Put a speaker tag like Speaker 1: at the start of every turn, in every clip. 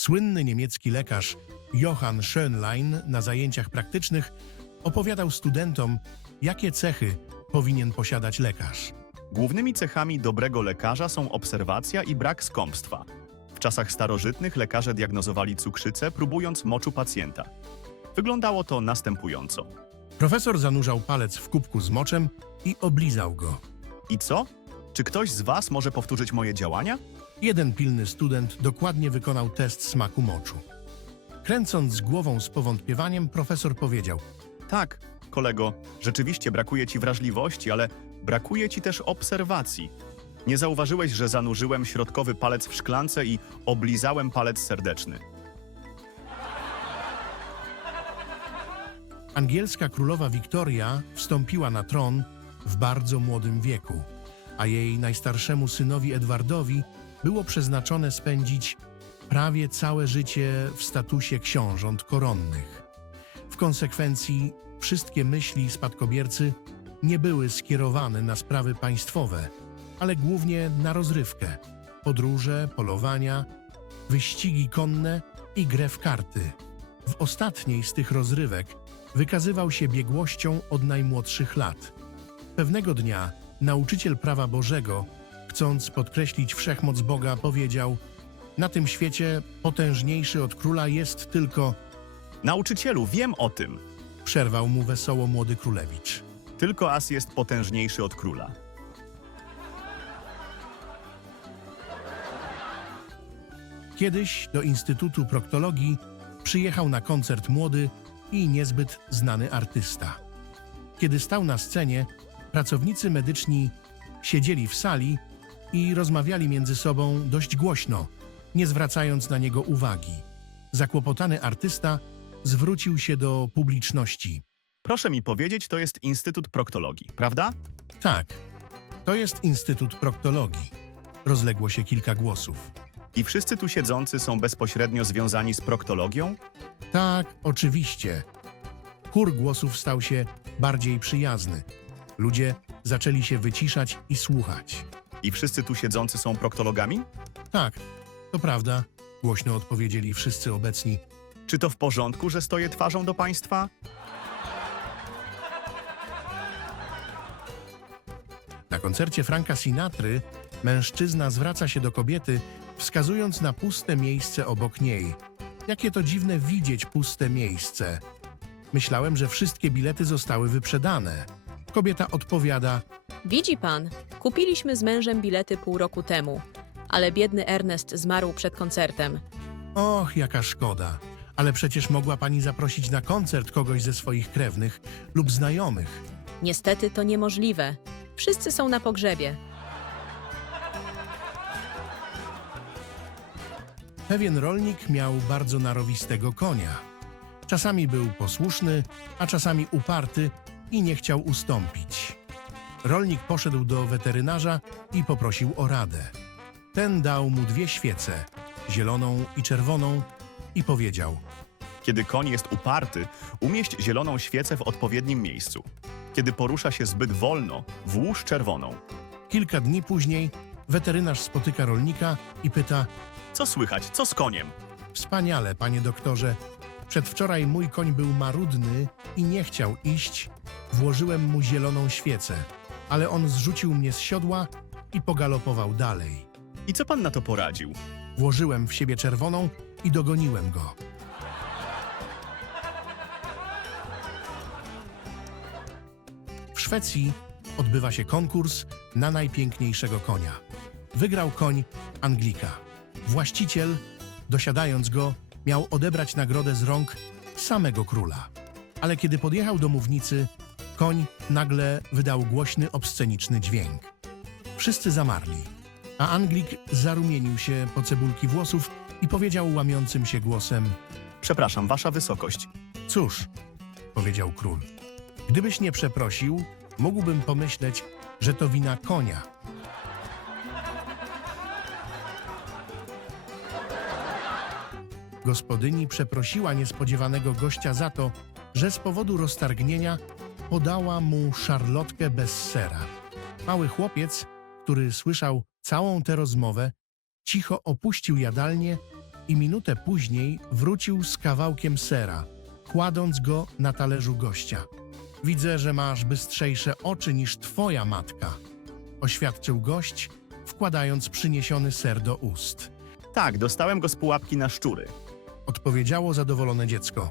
Speaker 1: Słynny niemiecki lekarz Johann Schönlein na zajęciach praktycznych opowiadał studentom, jakie cechy powinien posiadać lekarz.
Speaker 2: Głównymi cechami dobrego lekarza są obserwacja i brak skąpstwa. W czasach starożytnych lekarze diagnozowali cukrzycę, próbując moczu pacjenta. Wyglądało to następująco.
Speaker 1: Profesor zanurzał palec w kubku z moczem i oblizał go.
Speaker 2: I co? Czy ktoś z was może powtórzyć moje działania?
Speaker 1: Jeden pilny student dokładnie wykonał test smaku moczu. Kręcąc głową z powątpiewaniem, profesor powiedział:
Speaker 2: Tak, kolego, rzeczywiście brakuje ci wrażliwości, ale brakuje ci też obserwacji. Nie zauważyłeś, że zanurzyłem środkowy palec w szklance i oblizałem palec serdeczny.
Speaker 1: Angielska królowa Wiktoria wstąpiła na tron w bardzo młodym wieku, a jej najstarszemu synowi Edwardowi było przeznaczone spędzić prawie całe życie w statusie książąt koronnych. W konsekwencji wszystkie myśli spadkobiercy nie były skierowane na sprawy państwowe, ale głównie na rozrywkę, podróże, polowania, wyścigi konne i grę w karty. W ostatniej z tych rozrywek wykazywał się biegłością od najmłodszych lat. Pewnego dnia nauczyciel prawa Bożego, chcąc podkreślić wszechmoc Boga, powiedział: na tym świecie potężniejszy od króla jest tylko...
Speaker 2: Nauczycielu, wiem o tym.
Speaker 1: Przerwał mu wesoło młody królewicz.
Speaker 2: Tylko as jest potężniejszy od króla.
Speaker 1: Kiedyś do Instytutu Proktologii przyjechał na koncert młody i niezbyt znany artysta. Kiedy stał na scenie, pracownicy medyczni siedzieli w sali i rozmawiali między sobą dość głośno, nie zwracając na niego uwagi. Zakłopotany artysta zwrócił się do publiczności.
Speaker 2: Proszę mi powiedzieć, to jest Instytut Proktologii, prawda?
Speaker 1: Tak, to jest Instytut Proktologii. Rozległo się kilka głosów.
Speaker 2: I wszyscy tu siedzący są bezpośrednio związani z proktologią?
Speaker 1: Tak, oczywiście. Chór głosów stał się bardziej przyjazny. Ludzie zaczęli się wyciszać i słuchać.
Speaker 2: I wszyscy tu siedzący są proktologami?
Speaker 1: Tak, to prawda, głośno odpowiedzieli wszyscy obecni.
Speaker 2: Czy to w porządku, że stoję twarzą do państwa?
Speaker 1: Na koncercie Franka Sinatry mężczyzna zwraca się do kobiety, wskazując na puste miejsce obok niej. Jakie to dziwne widzieć puste miejsce. Myślałem, że wszystkie bilety zostały wyprzedane. Kobieta odpowiada:
Speaker 3: Widzi pan, kupiliśmy z mężem bilety pół roku temu, ale biedny Ernest zmarł przed koncertem.
Speaker 1: och, jaka szkoda. Ale przecież mogła pani zaprosić na koncert kogoś ze swoich krewnych lub znajomych.
Speaker 3: Niestety to niemożliwe. Wszyscy są na pogrzebie.
Speaker 1: Pewien rolnik miał bardzo narowistego konia. Czasami był posłuszny, a czasami uparty i nie chciał ustąpić. Rolnik poszedł do weterynarza i poprosił o radę. Ten dał mu 2 świece, zieloną i czerwoną, i powiedział:
Speaker 2: Kiedy koń jest uparty, umieść zieloną świecę w odpowiednim miejscu. Kiedy porusza się zbyt wolno, włóż czerwoną.
Speaker 1: Kilka dni później weterynarz spotyka rolnika i pyta:
Speaker 2: Co słychać? Co z koniem?
Speaker 1: wspaniale, panie doktorze. Przedwczoraj mój koń był marudny i nie chciał iść. Włożyłem mu zieloną świecę, ale on zrzucił mnie z siodła i pogalopował dalej.
Speaker 2: I co pan na to poradził?
Speaker 1: Włożyłem w siebie czerwoną i dogoniłem go. W Szwecji odbywa się konkurs na najpiękniejszego konia. Wygrał koń Anglika. Właściciel, dosiadając go, miał odebrać nagrodę z rąk samego króla. Ale kiedy podjechał do mównicy, koń nagle wydał głośny, obsceniczny dźwięk. Wszyscy zamarli, a Anglik zarumienił się po cebulki włosów i powiedział łamiącym się głosem:
Speaker 2: Przepraszam, wasza wysokość.
Speaker 1: cóż, powiedział król, gdybyś nie przeprosił, mógłbym pomyśleć, że to wina konia. Gospodyni przeprosiła niespodziewanego gościa za to, że z powodu roztargnienia podała mu szarlotkę bez sera. Mały chłopiec, który słyszał całą tę rozmowę, cicho opuścił jadalnię i minutę później wrócił z kawałkiem sera, kładąc go na talerzu gościa. Widzę, że masz bystrzejsze oczy niż twoja matka, oświadczył gość, wkładając przyniesiony ser do ust.
Speaker 2: Tak, dostałem go z pułapki na szczury.
Speaker 1: Odpowiedziało zadowolone dziecko.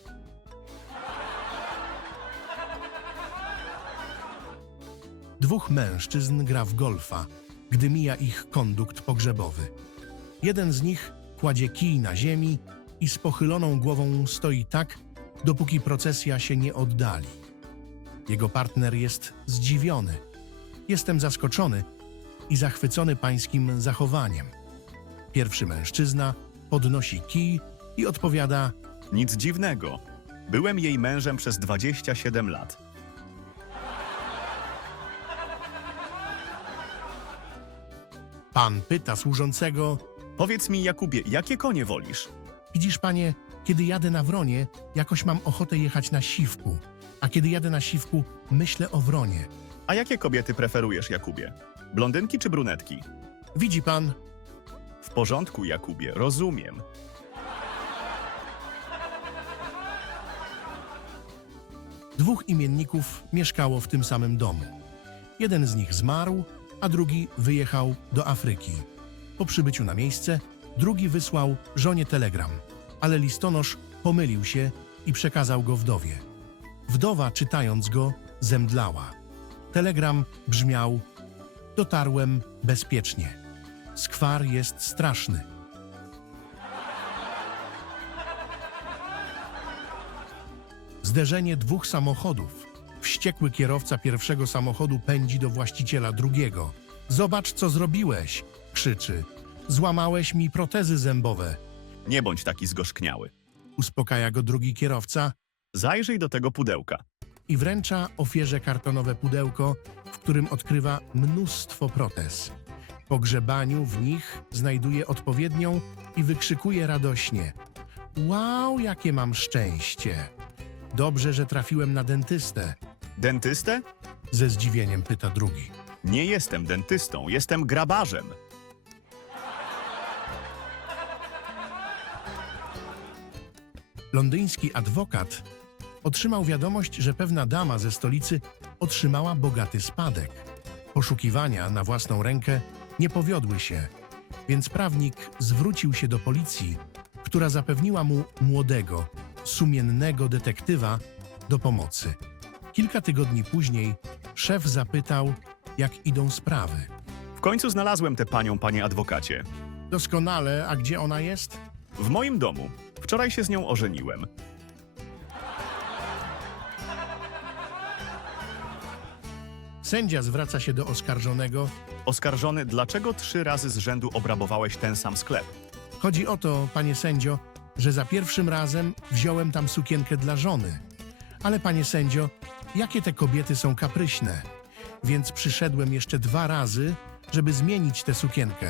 Speaker 1: Dwóch mężczyzn gra w golfa, gdy mija ich kondukt pogrzebowy. Jeden z nich kładzie kij na ziemi i z pochyloną głową stoi tak, dopóki procesja się nie oddali. Jego partner jest zdziwiony. Jestem zaskoczony i zachwycony pańskim zachowaniem. Pierwszy mężczyzna podnosi kij i odpowiada:
Speaker 2: Nic dziwnego. Byłem jej mężem przez 27 lat.
Speaker 1: Pan pyta służącego:
Speaker 2: Powiedz mi, Jakubie, jakie konie wolisz?
Speaker 1: widzisz, panie, kiedy jadę na wronie, jakoś mam ochotę jechać na siwku, a kiedy jadę na siwku, myślę o wronie.
Speaker 2: A jakie kobiety preferujesz, Jakubie? Blondynki czy brunetki?
Speaker 1: Widzi pan?
Speaker 2: W porządku, Jakubie, rozumiem.
Speaker 1: Dwóch imienników mieszkało w tym samym domu. Jeden z nich zmarł, a drugi wyjechał do Afryki. Po przybyciu na miejsce, drugi wysłał żonie telegram, ale listonosz pomylił się i przekazał go wdowie. Wdowa, czytając go, zemdlała. Telegram brzmiał: dotarłem bezpiecznie. Skwar jest straszny. Zderzenie dwóch samochodów. Wściekły kierowca pierwszego samochodu pędzi do właściciela drugiego. Zobacz, co zrobiłeś! Krzyczy. Złamałeś mi protezy zębowe.
Speaker 2: Nie bądź taki zgorzkniały.
Speaker 1: Uspokaja go drugi kierowca
Speaker 2: Zajrzyj do tego pudełka.
Speaker 1: i wręcza ofierze kartonowe pudełko, w którym odkrywa mnóstwo protez. Po grzebaniu w nich znajduje odpowiednią i wykrzykuje radośnie: wow, jakie mam szczęście! Dobrze, że trafiłem na dentystę.
Speaker 2: Dentystę?
Speaker 1: Ze zdziwieniem pyta drugi.
Speaker 2: Nie jestem dentystą, jestem grabarzem.
Speaker 1: Londyński adwokat otrzymał wiadomość, że pewna dama ze stolicy otrzymała bogaty spadek. Poszukiwania na własną rękę nie powiodły się, więc prawnik zwrócił się do policji, która zapewniła mu młodego, sumiennego detektywa do pomocy. Kilka tygodni później szef zapytał, jak idą sprawy.
Speaker 2: W końcu znalazłem tę panią, panie adwokacie.
Speaker 1: Doskonale, a gdzie ona jest?
Speaker 2: W moim domu. Wczoraj się z nią ożeniłem.
Speaker 1: Sędzia zwraca się do oskarżonego.
Speaker 2: Oskarżony, dlaczego 3 razy z rzędu obrabowałeś ten sam sklep?
Speaker 1: Chodzi o to, panie sędzio, że za pierwszym razem wziąłem tam sukienkę dla żony. Ale panie sędzio, jakie te kobiety są kapryśne. Więc przyszedłem jeszcze 2 razy, żeby zmienić tę sukienkę.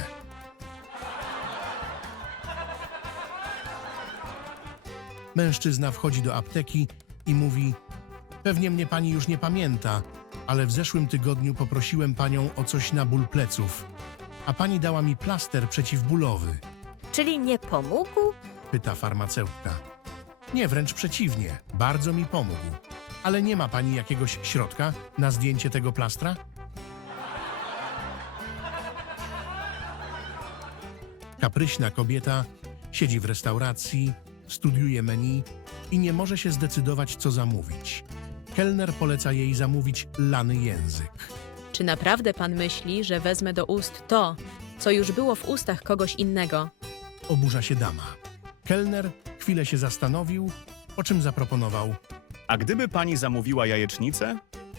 Speaker 1: Mężczyzna wchodzi do apteki i mówi: pewnie mnie pani już nie pamięta, ale w zeszłym tygodniu poprosiłem panią o coś na ból pleców, a pani dała mi plaster przeciwbólowy.
Speaker 4: Czyli nie pomógł?
Speaker 1: Pyta farmaceutka. Nie, wręcz przeciwnie, bardzo mi pomógł. Ale nie ma pani jakiegoś środka na zdjęcie tego plastra? Kapryśna kobieta siedzi w restauracji, studiuje menu i nie może się zdecydować, co zamówić. Kelner poleca jej zamówić lany język.
Speaker 3: Czy naprawdę pan myśli, że wezmę do ust to, co już było w ustach kogoś innego?
Speaker 1: Oburza się dama. Kelner chwilę się zastanowił, po czym zaproponował:
Speaker 2: A gdyby pani zamówiła jajecznicę?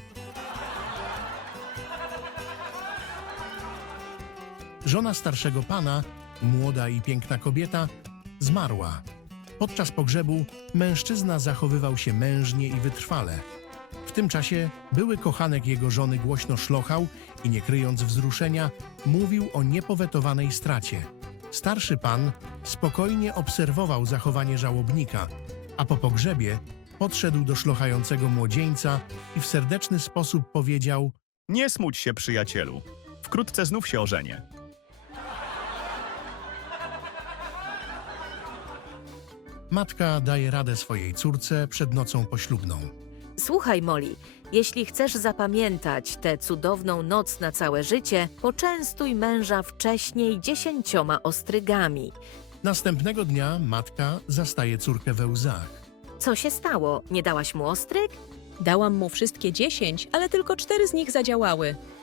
Speaker 1: żona starszego pana, młoda i piękna kobieta, zmarła. Podczas pogrzebu mężczyzna zachowywał się mężnie i wytrwale. W tym czasie były kochanek jego żony głośno szlochał i nie kryjąc wzruszenia, mówił o niepowetowanej stracie. Starszy pan spokojnie obserwował zachowanie żałobnika, a po pogrzebie podszedł do szlochającego młodzieńca i w serdeczny sposób powiedział:
Speaker 2: Nie smuć się, przyjacielu. Wkrótce znów się ożenię.
Speaker 1: Matka daje radę swojej córce przed nocą poślubną.
Speaker 4: Słuchaj, Molly, jeśli chcesz zapamiętać tę cudowną noc na całe życie, poczęstuj męża wcześniej 10 ostrygami.
Speaker 1: Następnego dnia matka zastaje córkę we łzach.
Speaker 4: Co się stało? Nie dałaś mu ostryg?
Speaker 3: Dałam mu wszystkie 10, ale tylko 4 z nich zadziałały.